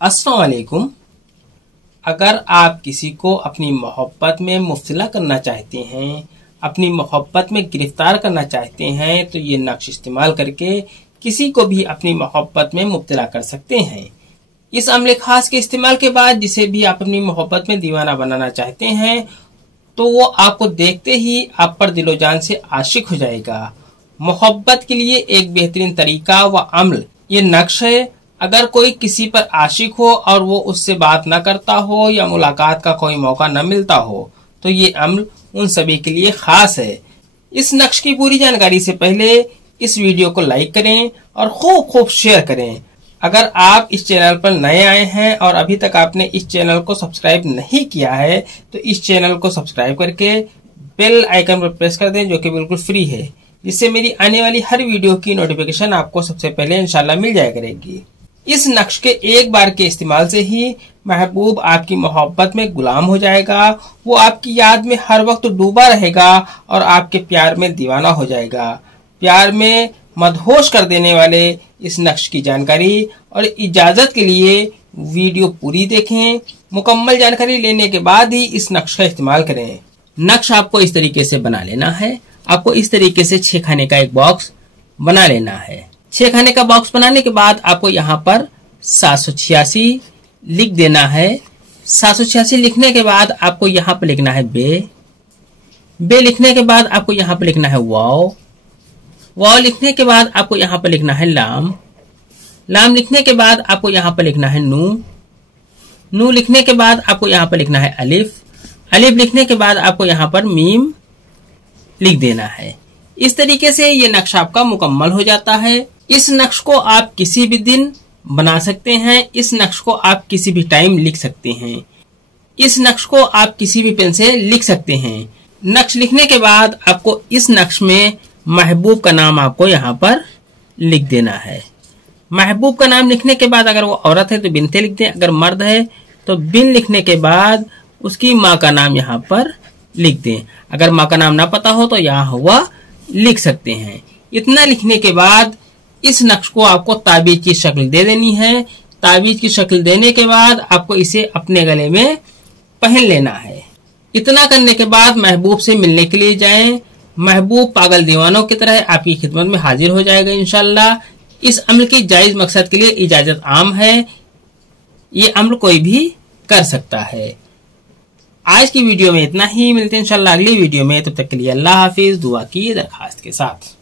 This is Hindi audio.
अस्सलाम वालेकुम। अगर आप किसी को अपनी मोहब्बत में मुब्तला करना चाहते हैं, अपनी मोहब्बत में गिरफ्तार करना चाहते हैं, तो ये नक्श इस्तेमाल करके किसी को भी अपनी मोहब्बत में मुब्तला कर सकते हैं। इस अमले खास के इस्तेमाल के बाद जिसे भी आप अपनी मोहब्बत में दीवाना बनाना चाहते हैं, तो वो आपको देखते ही आप पर दिलो जान से आशिक हो जाएगा। मोहब्बत के लिए एक बेहतरीन तरीका व अमल ये नक्श है। अगर कोई किसी पर आशिक हो और वो उससे बात न करता हो या मुलाकात का कोई मौका न मिलता हो, तो ये अमल उन सभी के लिए खास है। इस नक्श की पूरी जानकारी से पहले इस वीडियो को लाइक करें और खूब शेयर करें। अगर आप इस चैनल पर नए आए हैं और अभी तक आपने इस चैनल को सब्सक्राइब नहीं किया है, तो इस चैनल को सब्सक्राइब करके बेल आइकन पर प्रेस कर दें, जो कि बिल्कुल फ्री है, जिससे मेरी आने वाली हर वीडियो की नोटिफिकेशन आपको सबसे पहले इंशाल्लाह मिल जाया करेगी। इस नक्श के एक बार के इस्तेमाल से ही महबूब आपकी मोहब्बत में गुलाम हो जाएगा। वो आपकी याद में हर वक्त डूबा रहेगा और आपके प्यार में दीवाना हो जाएगा। प्यार में मदहोश कर देने वाले इस नक्श की जानकारी और इजाजत के लिए वीडियो पूरी देखें। मुकम्मल जानकारी लेने के बाद ही इस नक्श का इस्तेमाल करें। नक्श आपको इस तरीके से बना लेना है। आपको इस तरीके से 6 खाने का एक बॉक्स बना लेना है। 6 खाने का बॉक्स बनाने के बाद आपको यहाँ पर 786 लिख देना है। 786 लिखने के बाद आपको यहाँ पर लिखना है बे लिखने के बाद आपको यहाँ पर लिखना है वाव लिखने के बाद आपको यहाँ पर लिखना है लाम लिखने के बाद आपको यहाँ पर लिखना है नू लिखने के बाद आपको यहाँ पर लिखना है अलिफ लिखने के बाद आपको यहाँ पर मीम लिख देना है। इस तरीके से ये नक्श आपका मुकम्मल हो जाता है। इस नक्श को आप किसी भी दिन बना सकते हैं। इस नक्श को आप किसी भी टाइम लिख सकते हैं। इस नक्श को आप किसी भी पेन से लिख सकते हैं। नक्श लिखने के बाद आपको इस नक्श में महबूब का नाम आपको यहाँ पर लिख देना है। महबूब का नाम लिखने के बाद अगर वो औरत है तो बिनते लिख दें, अगर मर्द है तो बिन लिखने के बाद उसकी माँ का नाम यहाँ पर लिख दें। अगर माँ का नाम ना पता हो तो यहाँ हुआ लिख सकते हैं। इतना लिखने के बाद इस नक्श को आपको ताबीज की शक्ल दे देनी है। ताबीज की शक्ल देने के बाद आपको इसे अपने गले में पहन लेना है। इतना करने के बाद महबूब से मिलने के लिए जाएं। महबूब पागल दीवानों की तरह आपकी खिदमत में हाजिर हो जाएगा इंशाल्लाह। इस अमल की जायज मकसद के लिए इजाजत आम है। ये अमल कोई भी कर सकता है। आज की वीडियो में इतना ही। मिलते हैं इंशाल्लाह अगली वीडियो में। तब तक के लिए अल्लाह हाफिज। दुआ की दरखास्त के साथ।